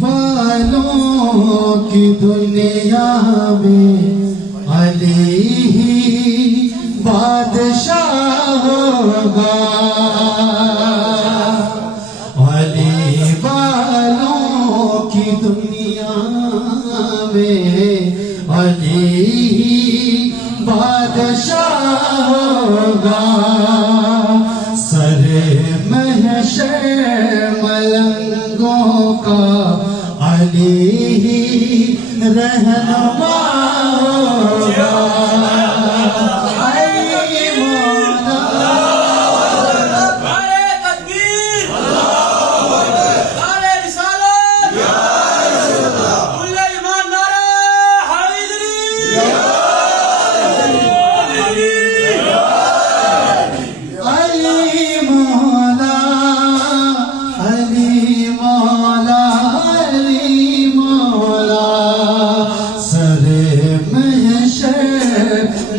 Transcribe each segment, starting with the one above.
والوں کی دنیا میں علی ہی بادشاہ ہوگا، علی والوں کی دنیا میں علی ہی بادشاہ ہوگا، سر محشر ملنگوں کا علی ہی رہنما ہوگا۔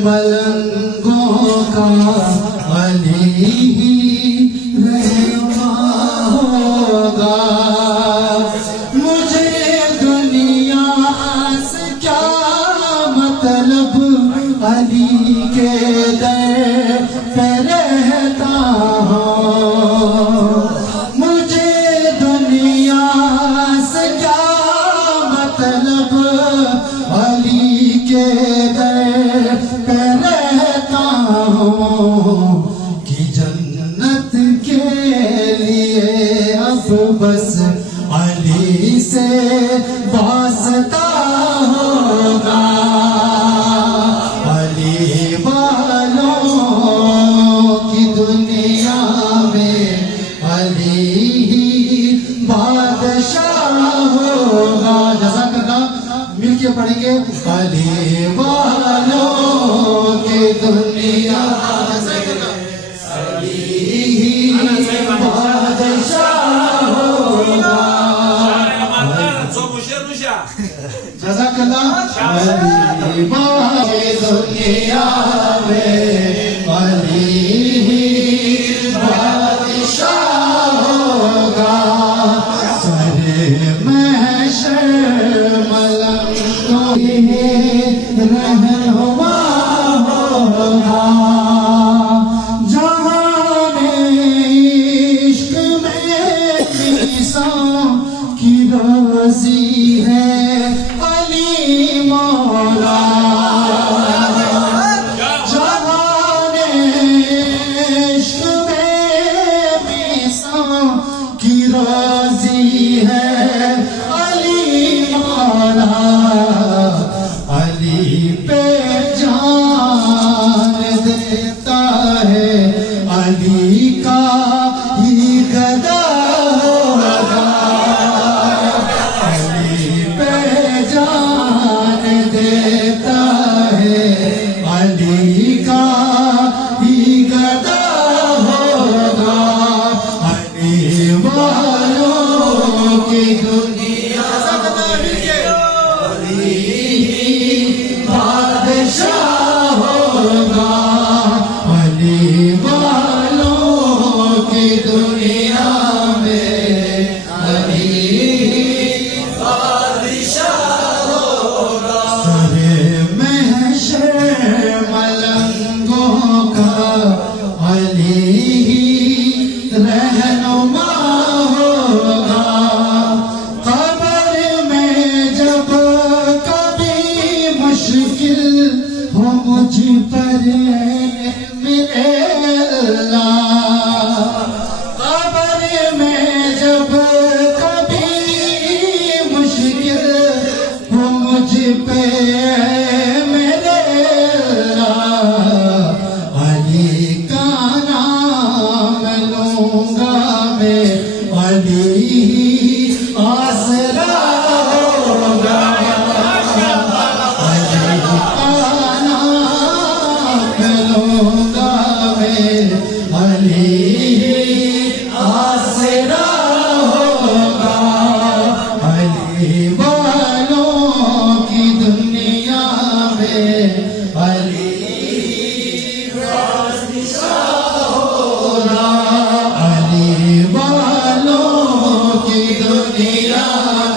ملنگوں کا علی ہی رہنما ہوگا، مجھے دنیا سے کیا مطلب، علی کے در پہ رہتا ہوں، مجھے دنیا سے کیا مطلب، علی کے در پہ رہتا ہوں، کہ جنت کے لیے اب بس علی سے واسطہ ہوگا، علی والوں کی دنیا میں علی ہی بادشاہ ہوگا۔ جزاک اللہ، مل کے پڑھیں گے، علی والوں کی دنیا علی ہی بادشاہ ہوگا۔ جزاک اللہ، علی والوں کی دنیا میں علی ہی بادشاہ ہوگا، سر محشر ملنگوں کی رہنما ہوگا، جہاں عشق میں عیسیٰ کی روزی ہے علی مولا، جہاں عشق میں عیسیٰ کی روزی ہے علی مولا، علی پہ جان دیتا ہے علی کا ہی گدا ہوگا، علی پہ جان دیتا ہے علی کا ہی گدا ہوگا، علی والوں کی دنیا بادشاہ ہوگا، علی والوں کی دنیا میں علی بادشاہ ہوگا، سر محشر ملنگوں کا علی ہی رہنما ہوگا،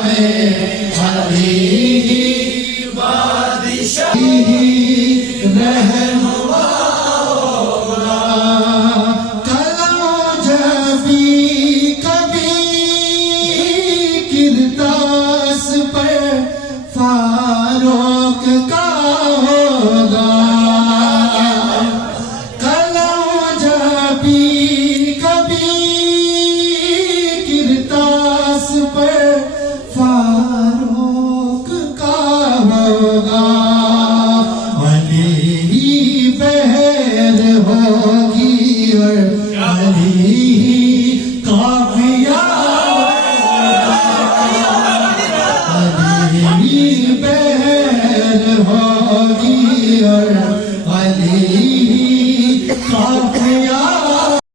میں